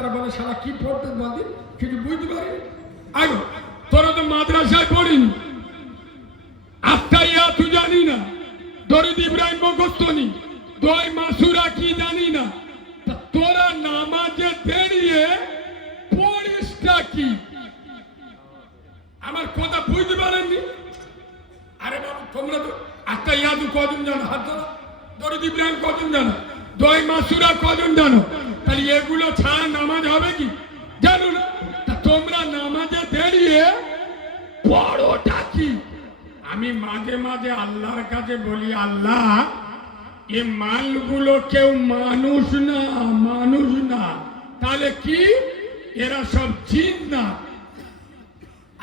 তারা বলে সারা কি পড়তে বাদি কিছু বুঝতে পারি। আগে তোরা তো মাদ্রাসায় পড়িনি, আত্মাইয়াতু জানি না, দরুদ ইব্রাহিম মুখস্থ নি, দোয়া মাসুরা কি জানি না, তোরা নামাজে দাঁড়িয়ে পড়িসটা কি? আমার কথা বুঝতে পারেননি? আরে বাবু তোমরা তো আত্মাইয়াতু কজন জানো? হাত ধরো। দরুদ ইব্রাহিম কজন জানো? দোয়া মাসুরা কজন জানো? তাহলে এগুলো ছাড়া নামাজ হবে কি? জানো না? তোমরা নামাজে দাঁড়িয়ে পড়োটা কি? আমি মাঝে মাঝে আল্লাহর কাছে বলি, আল্লাহ এই মালগুলো কেউ মানুষ না, মানুষ না, তাহলে কি এরা সব জিন না?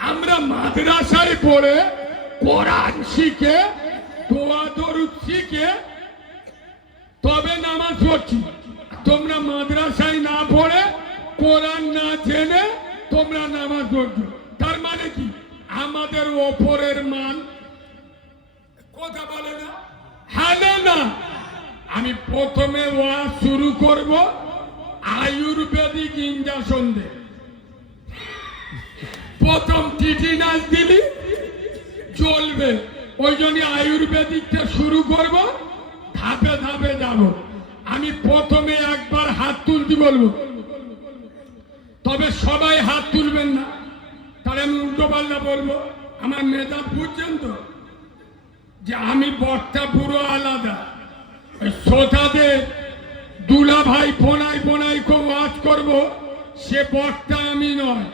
আমরা মাদ্রাসায় পড়ে কোরআন শিখে দোয়া দরুদ শিখে তবে নামাজ পড়ছি। তোমরা মাদ্রাসায় না পড়ে কোরআন না জেনে তোমরা নামাজ পড়ছো, তার মানে কি আমাদের ওপরের মান কথা বলে না? হ্যাঁ না? আমি প্রথমে ওয়াজ শুরু করব আয়ুর্বেদিক ইঞ্জেকশন দিয়ে। প্রথম টিটি নাচ দিলি চলবে, ওই জন্য আয়ুর্বেদিকটা শুরু করব, ধাপে ধাপে যাব। আমি প্রথমে একবার হাত তুলতে বলবো, তবে সবাই হাত তুলবেন না, তাহলে আমি উল্টো পাল্টা বলবো। আমার মেজাজ বুঝছেন তো, যে আমি বক্তা পুরো আলাদা। শ্রোতাদের দুলা ভাই বোনাই বোনাই ওয়াজ করব, সে বক্তা আমি নয়।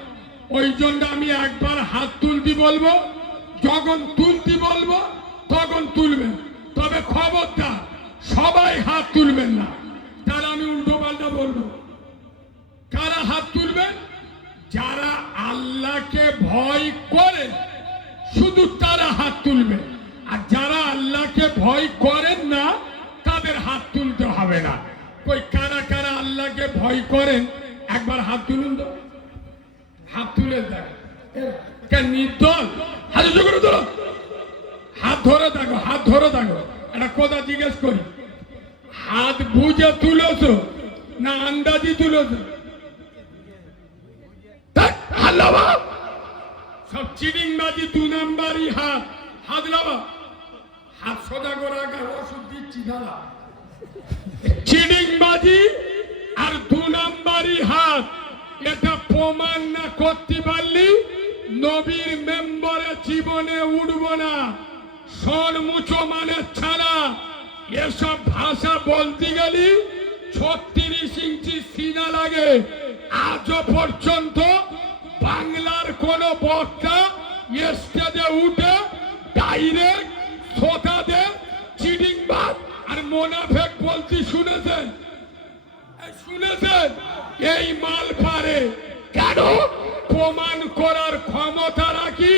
ওই জন্য আমি একবার হাত তুলতে বলবো, যখন তুলতে বলবো তখন তুলবেন, তবে খবরদার সবাই হাত তুলবেন না, তাহলে আমি উল্টো পাল্টা বলবো। কারা হাত তুলবেন? যারা আল্লাহকে ভয় করে শুধু তারা হাত তুলবে, আর যারা আল্লাহকে ভয় করেন না তাদের হাত তুলতে হবে না। কই কারা কারা আল্লাহকে ভয় করেন একবার হাত তুলুন তো। হাত তুলে দেখ, নির্দল হাত করে ধরো, হাত ধরে দেখো, হাত ধরে দেখো। একটা কথা জিজ্ঞেস করি, হাত বুঝে তুলেছ না আন্দাজি তুলেছ? সব চিটিংবাজি, 2 নাম্বারই হাত। হাত লাবা, হাত সোজা করে আগে ওষুধ দিচ্ছি দাদা। চিটিংবাজি আর 2 নাম্বারই হাত, এটা প্রমাণ না করতে পারলি নবীর মেম্বারে জীবনে উঠবো না। সর মুচো মানে ছাড়া এসব ভাষা বলতে গেলি 36 ইঞ্চি সিনা লাগে। আজও পর্যন্ত বাংলার কোন বক্তা স্টেজে উঠে ডাইরেক্ট শ্রোতাদের চিটিংবাজ আর মোনাফেক বলতে শুনেছেন? শুনেছেন? এই মাল পারে কেন? প্রমাণ করার ক্ষমতা রাখি,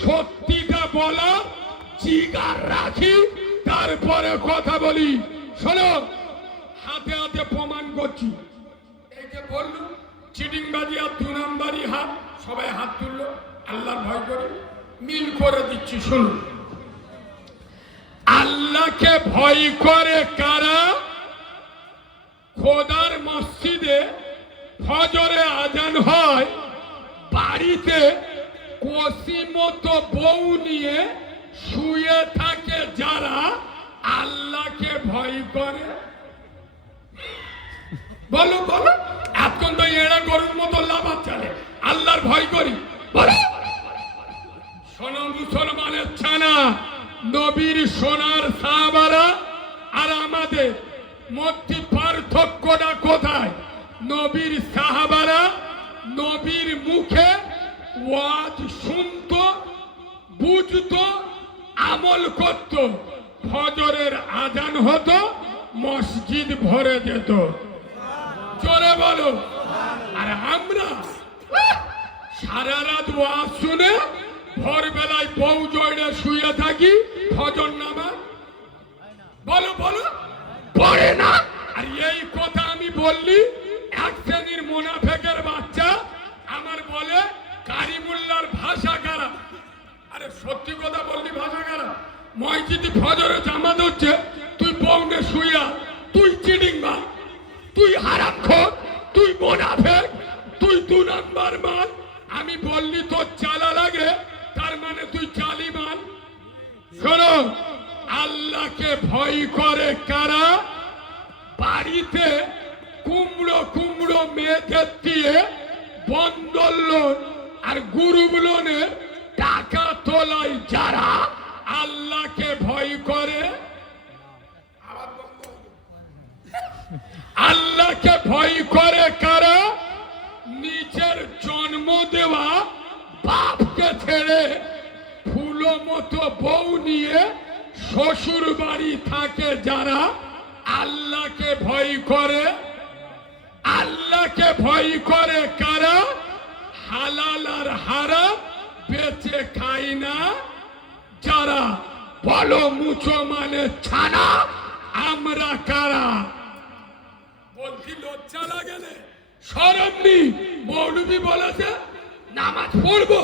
সত্যিটা বলা জিগার রাখি, তারপরে কথা বলি। শোনো, হাতে হাতে প্রমাণ করছি। এই যে বললো চিটিংবাজি আর 2 নাম্বারই হাত, সবাই হাত তুললো, আল্লাহর ভয় করে মিল করে দিচ্ছি। শুনুন, আল্লাহকে ভয় করে কারা? খোদার মসজিদে ফজরে আজান হয়, বাড়িতে কষি মতো বউ নিয়ে শুয়ে থাকে যারা আল্লাহকে ভয় করে। বলো বলো, এখন তো এরা গরুর মতো লাভা চলে, আল্লাহর ভয় করি বলো। শোনো মুসলমানের ছানা, নবীর সোনার সাহাবারা আর আমাদের মধ্যে পার্থক্যটা কোথায়? নবীর সাহাবারা নবীর মুখে ওয়াজ শুনতো, বুঝতো, আমল করত। ফজরের আজান হতো, মসজিদ ভরে যেত। জোরে বলো। আর আমরা সারা রাত ওয়াজ শুনে ভোরবেলায় বউ জড়ে শুয়ে থাকি, ফজর নামাজ বলো বলো পড়ে না। আর এই কথা আমি বললি, এক শ্রেণীর মুনাফেকের বাচ্চা আমার বলে কারিমুল্লাহর ভাষা খারাপ। আরে সত্যি কথা বললি ভাষা খারাপ? মসজিদে ফজরে জামাত হচ্ছে, তুই বউনে শুইয়া, তুই চিটিংবাজ, তুই হারামখোর, তুই মুনাফেক, নাম্বার মাল। আমি বললি তোর চালা লাগে, তার মানে তুই চালি মাল। শোনো, আল্লাহকে ভয় করে কারা? বাড়িতে কুমড়ো কুমড়ো মেয়েদের দিয়ে বন্ধন লোন আর গ্রুপ লোনের টাকা তোলায় যারা আল্লাহকে ভয় করে। আল্লাহকে ভয় করে কারা? নিজের জন্ম দেওয়া বাপকে ছেড়ে ফুলো মতো বউ নিয়ে শ্বশুর বাড়ি থাকে যারা আল্লাহকে ভয় করে। আল্লাহকে ভয় করে কারা? হালাল আর হারাম বেঁচে খায় না যারা। বলো মুচো মানে ছানা আমরা কারা? বলছি লজ্জা লাগে না? শরম নেই? মৌলবী বলেছে নামাজ পড়বো,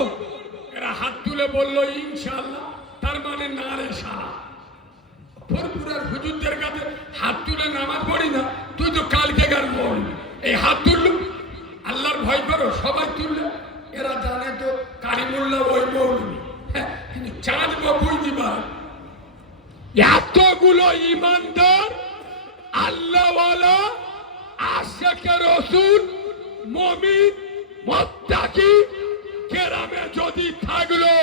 এরা হাত তুলে বললো ইনশাআল্লাহ, তার মানে না রে সারা। ফরপুরার হুজুরদের কাছে হাত তুলে নামাজ পড়ি না, তুই তো কালকে গান পড়বি। এই হাত তুললো, আল্লাহর ভয় করো, সবাই তুললো। এরা জানে তো কারিমুল্লাহ ওই মৌলবী, কিন্তু চাঁদ বাবুই দিবা। এতগুলো ইমানদার আল্লাহওয়ালা আশিকে রাসূল মুমিন মুত্তাকি কেরামে যদি থাকলো,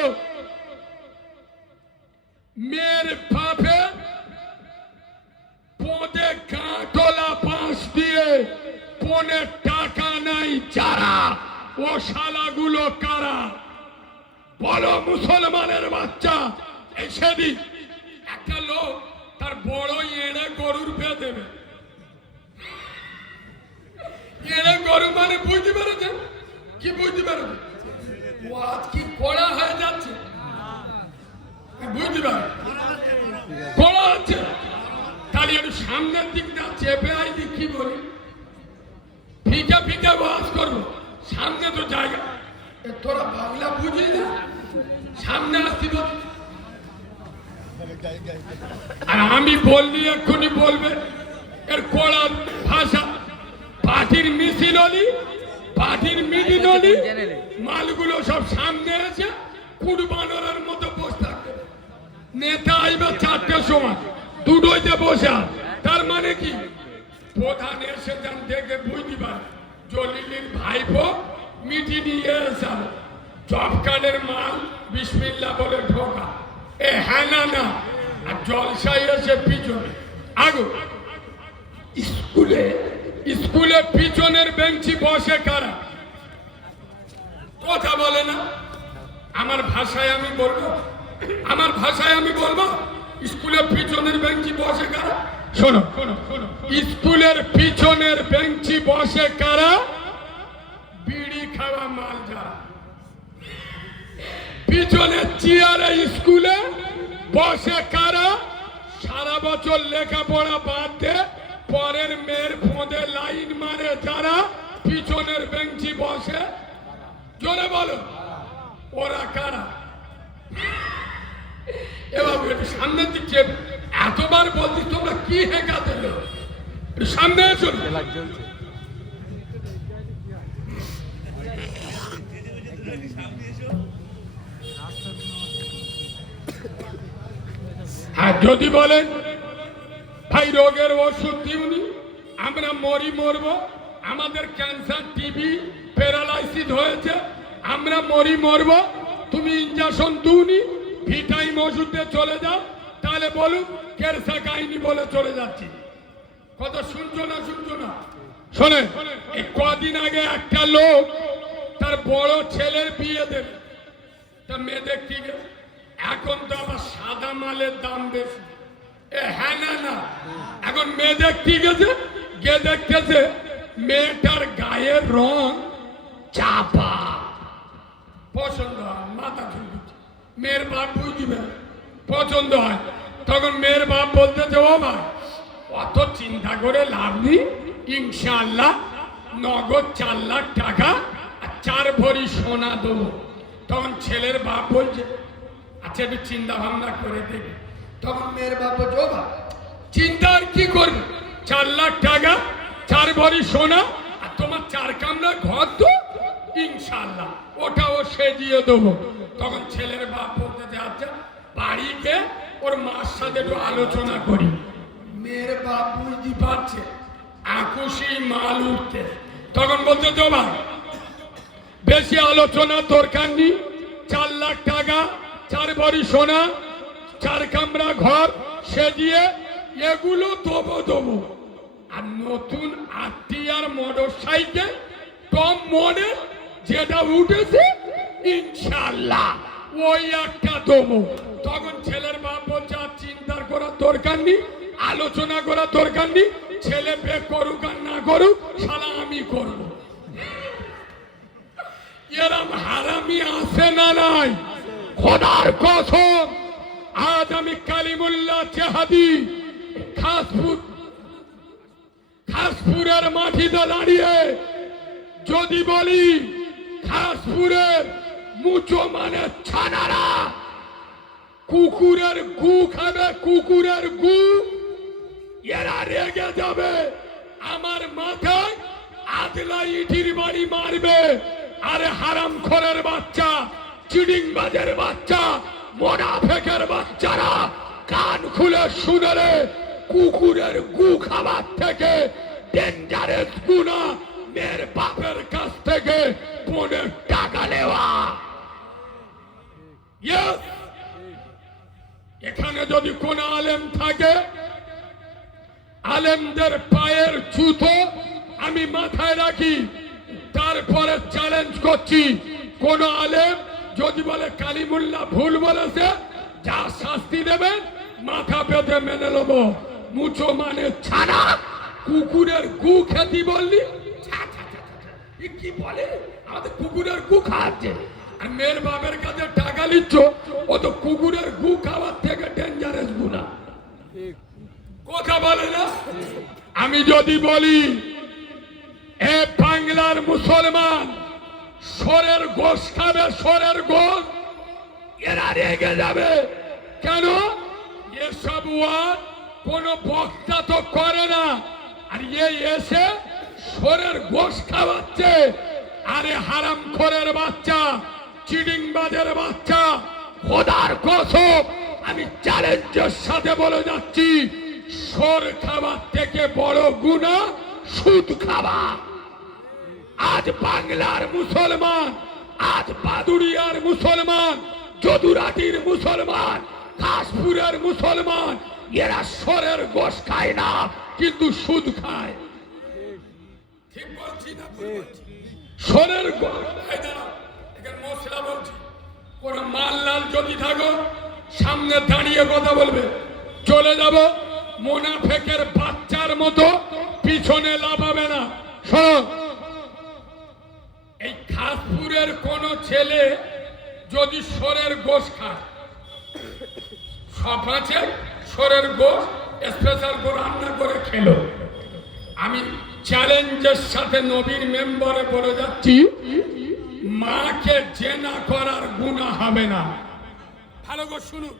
মেয়ের বাপে পদে কাঁটলা বাঁশ দিয়ে পনে টাকা নাই যারা, ও শালাগুলো কারা? বলো মুসলমানের বাচ্চা। এই সেদিন একটা লোক তার বড় এড়ে গরুর পেয়ে দেবে। এড়ে গরু মানে বুঝতে পেরেছেন? কি বুঝতে পেরেছেন? ওয়াজ কি কড়া হয়ে যাচ্ছে? বুঝতে পারে কড়া হচ্ছে, তাহলে একটু সামনের দিকটা চেপে আইদি। কি বলি ফিকা ফিকা ওয়াজ করবো, সামনে তো জায়গা। তোরা বাংলা বুঝি না, সামনে আসছি। আর আমি বললি এক্ষুনি বলবে এর কড়া ভাষা। পার্টির মিছিল হলি, পার্টির মিটিং হলি, মালগুলো সব সামনে এসে কুড়বানোর মতো বসে থাকবে। নেতা আইবে 4টের সময়, 2টোতে বসে। তার মানে কি? প্রধান এসে যান দেখে বুঝতে পারে জলিলের ভাইপো মিটি নিয়ে এসে জব কার্ডের মাল বিসমিল্লাহ বলে ঢোকা। এ হ্যাঁ না, আর জলসায় এসে পিছনে আগো। স্কুলে পিছনের বেঞ্চি বসে কারা? কথা বলে না। আমার ভাষায় আমি বলবো, আমার ভাষায় আমি বলবো, স্কুলের পিছনের বেঞ্চি বসে কারা? শোনো, স্কুলের পিছনের বেঞ্চি বসে কারা? বিড়ি খাওয়া মাল যারা। পিছনের চেয়ারে স্কুলে বসে কারা? সারা বছর লেখাপড়া বাদ দিয়ে পরের মেয়ের ফোঁদে লাইন মারে যারা পিছনের বেঞ্চি বসে। জোরে বলো, ওরা কারা? এবার সামনের দিক এতবার বলছি, তোমরা কি হেঁকা দিলে? সামনে এসো। হ্যাঁ, যদি বলেন ভাই রোগের ওষুধ দিউনি, আমরা মরবো, আমাদের ক্যান্সার, টিবি, প্যারালাইসিস হয়েছে, আমরা মরবো, তুমি ইনজেকশন দিউনি, ভিটামিন ওষুধ দিয়ে চলে যাও, তাহলে বলুন কেরসা কাহিনী বলে চলে যাচ্ছি। কত শুনছো না? শোনে, এই কদিন আগে একটা লোক তার বড় ছেলের বিয়ে দেবে, তা মেয়ে দেখতে গেছে। এখন তো আবার সাদা মালের দাম বেশি। হ্যাঁ না, এখন মেয়ে দেখতে গেছে, গিয়ে দেখতেছে মেয়েটার গায়ের রং চাপা। পছন্দ হয়, মাথা ঝুলছে। মেয়ের বাপ বুঝবে পছন্দ হয়, তখন মেয়ের বাপ বলতেছে ও ভাই অত চিন্তা করে লাভ নেই, ইনশাআল্লাহ নগদ 4 লাখ টাকা আর 4 ভরি সোনা দেবো। তখন ছেলের বাপ বলছে আচ্ছা একটু চিন্তা ভাবনা করে দেখি। তখন মেয়ের বাপ বলছে ও ভাই চিন্তা আর কি করবে, 4 লাখ টাকা 4 ভরি সোনা আর তোমার 4 কামরা ঘর, তো ইনশাআল্লাহ ওটাও সেজিয়ে দেবো। তখন ছেলের বাপ বলতে আচ্ছা বাড়িতে ওর মার সাথে একটু আলোচনা করি। মেয়ের বাপ বুঝতে পারছে আকুশি মাল উঠতে, তখন বলতে জমা বেশি আলোচনা দরকার নেই, 4 লাখ টাকা 4 ভরি সোনা 4 কামরা ঘর সেজিয়ে এগুলো দেবো। আর নতুন আত্মীয়ার মোটর সাইকেল টম মডেল যেটা উঠেছে ইনশাআল্লাহ ওই একটা দেবো। তখন ছেলের বাপ বলছে আর চিন্তার করার দরকার নেই, আলোচনা করার দরকার নেই, ছেলে বে করুক আর না করুক শালা আমি করব। এরম হারামি আছে না নাই? খোদার কসম আজ আমি কালিমুল্লাহ চেহাদি খাসপুরের মাটিতে দাঁড়িয়ে যদি বলি খাসপুরের মুচো মানে ছানারা কুকুরের গু খাবে, কুকুরের গু, এরা রেগে যাবে, আমার মাথায় আদলা ইটির বাড়ি মারবে। আরে হারামখোরের বাচ্চা, চিডিংবাজের বাচ্চা, মোনাফেকের বাচ্চারা কান খুলে শুনে রে, কুকুরের গু খাবার থেকে ডেঞ্জারাস গুনাহ মেয়ের বাপের কাছ থেকে 15 টাকা নেওয়া। এখানে যদি কোন আলেম থাকে, আলেমদের পায়ের জুতো আমি মাথায় রাখি। তারপরে চ্যালেঞ্জ করছি, কোন আলেম যদি বলে কালিমুল্লাহ ভুল বলেছে, যা শাস্তি দেবেন মাথা পেতে মেনে নেব। মুচো মানে ছানা, কুকুরের গু খেতি বললি কি বলে, আমাদের কুকুরের গু খাচ্ছে। আর মেয়ের বাপের কাছে টাকা নিচ্ছ, ও তো কুকুরের গু খাওয়ার থেকে ডেঞ্জারাস গুনা কথা বলে না। আমি যদি বলি এ বাংলার মুসলমান সরের গোশ খাবে, সরের গোশ, এরা রেগে যাবে। কেন? এসব ওয়াজ কোন বক্তা তো করে না, আর এসে সরের গোশ খাওয়াচ্ছে। আরে হারামখোরের বাচ্চা, চিডিংবাজের বাচ্চা, খোদার কসম আমি চ্যালেঞ্জের সাথে বলে যাচ্ছি, সর খাবার থেকে বড় গুনাহ সুদ খাওয়া। আজ বাংলার মুসলমান, আজ বাদুড়িয়ার মুসলমান, যদুরাটির মুসলমান, কাশপুরের মুসলমান, এরা সরের গোশ খায় না কিন্তু সুদ খায়। ঠিক বলছি না? সরের গোশ মশলা বলছি। কোন মাল্লাল যদি থাকো সামনে দাঁড়িয়ে কথা বলবে, চলে যাব। মোনাফেকের বাচ্চার মতো পিছনে লাফাবে না। শোনো, এই খাসপুরের কোন ছেলে যদি সরের গোশ খায়, সব আছে সরের গোশ স্পেশাল করে রান্না করে খেলো, আমি চ্যালেঞ্জের সাথে নবীর মেম্বারে বলে যাচ্ছি, মাকে জেনা করার গুনাহ হবে না। ভালো করে শুনুন,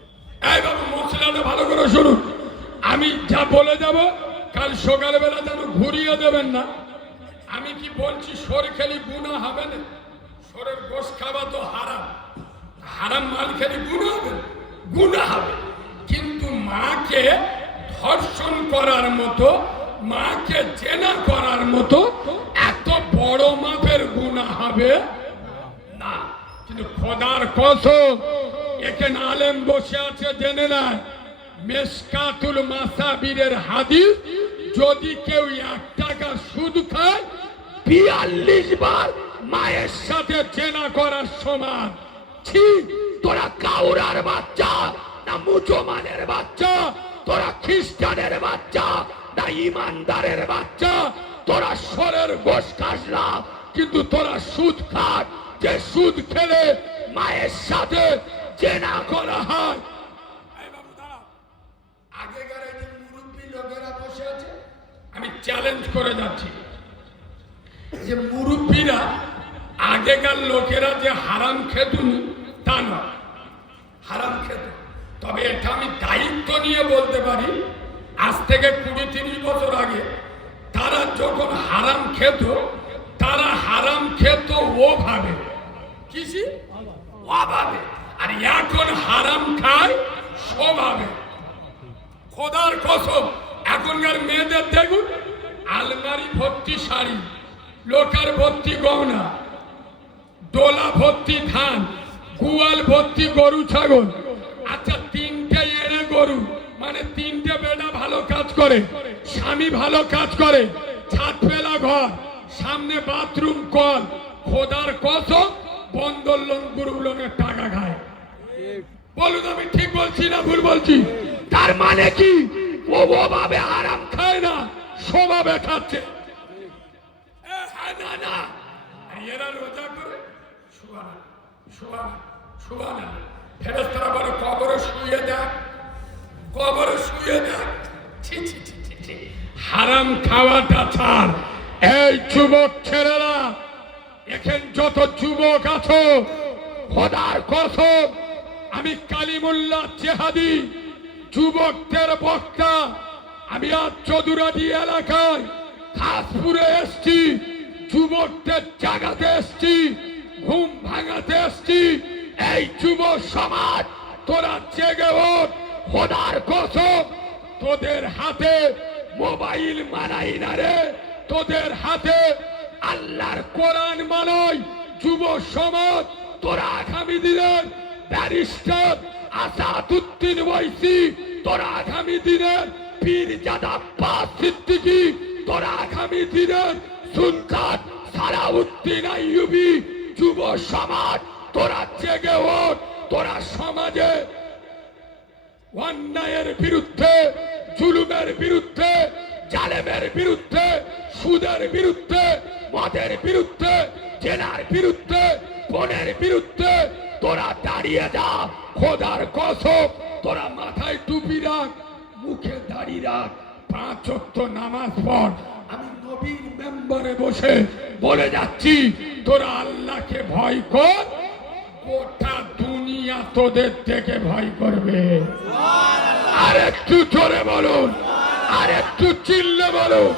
এই বাবু মশলাটা ভালো করে শুনুন। আমি যা বলে যাব কাল সকালবেলা যেন ঘুরিয়ে দেবেন না। আমি কি বলছি সর খেলি গুনাহ হবে না? সরের গোশ খাওয়া তো হারাম, হারাম মাল খেলি গুনাহ হবে, গুনাহ হবে। কিন্তু মাকে ধর্ষণ করার মতো, মাকে জেনা করার মতো এত বড় মাপের গুনাহ হবে না। কিন্তু খোদার কসম এখানে আলেম বসে আছে, জেনে না মেশকাতুল মাসাবিরের হাদিস, যদি কেউ 1 টাকা সুদ খায় 42 বার মায়ের সাথে জেনা করার সমান। ঠিক তোরা কাউরার বাচ্চা না মুসলমানের বাচ্চা, তোরা খ্রিস্টানের বাচ্চা না ইমানদারের বাচ্চা, তোরা সরের গোশ খাস না কিন্তু তোরা সুদ খাস। যে সুদ খেলে মায়ের সাথে জেনা করা হয়। আগেকার এই যে মুরব্বী লোকেরা বসে আছে, আমি চ্যালেঞ্জ করে যাচ্ছি যে মুরব্বীরা, আগেকার লোকেরা যে হারাম খেতুনি তা নয়, হারাম খেত। তবে এটা আমি দায়িত্ব নিয়ে বলতে পারি, আজ থেকে 20-30 বছর আগে তারা যখন হারাম খেত, তারা হারাম খেত ওভাবে কিসি অভাবে, আর এখন হারাম খায় স্বভাবে। খোদার কসম, এখনকার মেয়েদের দেখুন আলমারি ভর্তি শাড়ি, লোকার ভর্তি গহনা, দোলা ভর্তি ধান, গোয়াল ভর্তি গরু ছাগল। আচ্ছা, তিনটে এড়ে গরু মানে তিনটে বেটা ভালো কাজ করে, স্বামী ভালো কাজ করে, ছাদ ফেলা ঘর, সামনে বাথরুম কল, খোদার কসম বন্দর লোন গ্রুপ লোনের টাকা খায়। বলুন আমি ঠিক বলছি না ভুল বলছি? তার মানে কি ও ভাবে আরাম খায় না, স্বভাবে খাচ্ছে। না না, এরা রোজা করে ফেরেশতারা বলে কবরে শুয়ে দেয়, কবরে শুয়ে দেয়। হারাম খাওয়াটা ছাড়। এই যুবক ছেলেরা, এখানে যত যুবক আছো, খোদার কসম আমি কালিমুল্লাহ জেহাদি যুবকদের বক্তা। আমি আজ চৌধুরাডি এলাকায় খাসপুরে এসছি, যুবকদের জাগাতে এসছি, ঘুম ভাঙাতে এসছি। এই যুব সমাজ তোরা জেগে ওঠ, খোদার কসম তোদের হাতে মোবাইল মানাই না রে, তোদের হাতে আল্লাহর কোরআন মানাই। যুব সমাজ তোরা আগামী দিনের ব্যারিস্টার আসাদুদ্দিন ওয়াইসি, তোরা আগামী দিনের পীরজাদা আব্বাস সিদ্দিকী, তোরা আগামী দিনের সুলতান সালাউদ্দিন আইয়ুবী। যুব সমাজ তোরা জেগে ওঠ, তোরা সমাজে অন্যায়ের বিরুদ্ধে, জুলুমের বিরুদ্ধে, জালেমের বিরুদ্ধে, সুদের বিরুদ্ধে, মদের বিরুদ্ধে, জেনার বিরুদ্ধে, বনের বিরুদ্ধে তোরা দাঁড়িয়ে যা। খোদার কসম তোরা মাথায় টুপি রাখ, মুখে দাড়ি রাখ, 5 ওয়াক্ত নামাজ পড়। আমি নবীর মেম্বারে বসে বলে যাচ্ছি, তোরা আল্লাহকে ভয় কর, গোটা দুনিয়া তোদের থেকে ভয় করবে। আর একটু জোরে বলুন, আর একটু চিল্লে বলুন।